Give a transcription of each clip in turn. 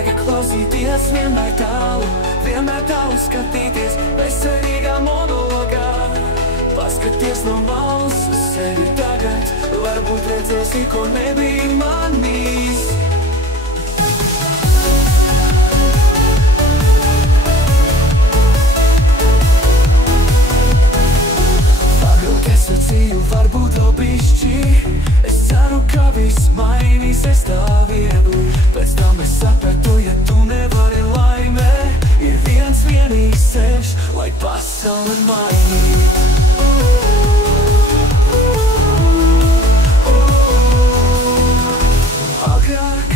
jēga klausīties, vienmēr tālu skatīties, bezcerīgā monologā. Paskaties no malas uz sevi tagad, varbūt redzēsi, ko nebija manīs. Pagrūk es sacīju, varbūt vēl bišķi, es ceru, ka viss mainīsies tā viegli. Pēc tam es sapratu, ja tu nevari laimē, ir viens vienīgs ceļš, lai pasauli mainītu. Agrāk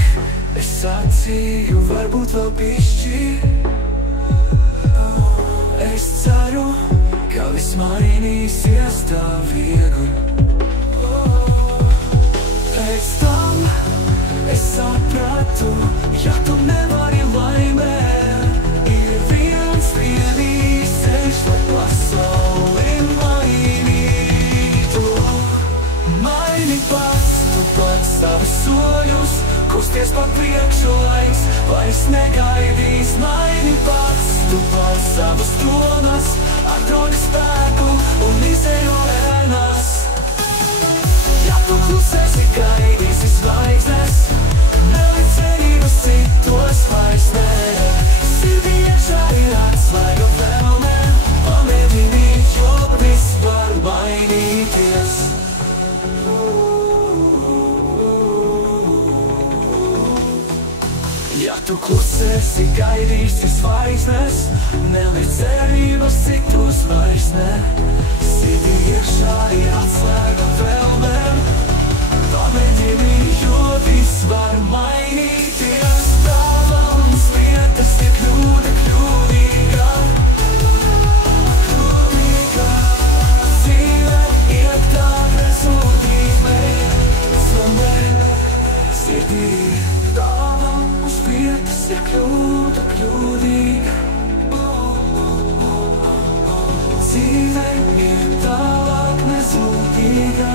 es sacīju, varbūt vēl bišķi, es ceru, ka viss mainīsies tā viegli. Pēc tam es sapratu, ja tu nevari laimē, ir viens vienīgs ceļš, lai pasauli mainītu. Maini pats, tu pats savus soļus, kusties pa priekšu laiks, vairs negaidīs. Maini pats, tu pats savas domas, atrodi spēku un izējo ēnas. Ja tu klusēsi, gaidīsi zvaigznes, nelic cerības citos vairs nē. Sirdī iekšā ir atslēga vēlmē, pamēģini, jo viss var mainīties. Ja tu klusēsi, gaidīsi zvaigznes, nelic cerības citos vairs nē. Sirdī iekšā ir atslēga vēlmēm, pamēģini, jo viss var mainīties. Prāvams vietas ir kļūda kļūdīga, dzīve iet tā rezultīmē, zomē, sirdī. Prāvams vietas ir kļūda kļūdīga, dzīve ir tālāk nezūtīga.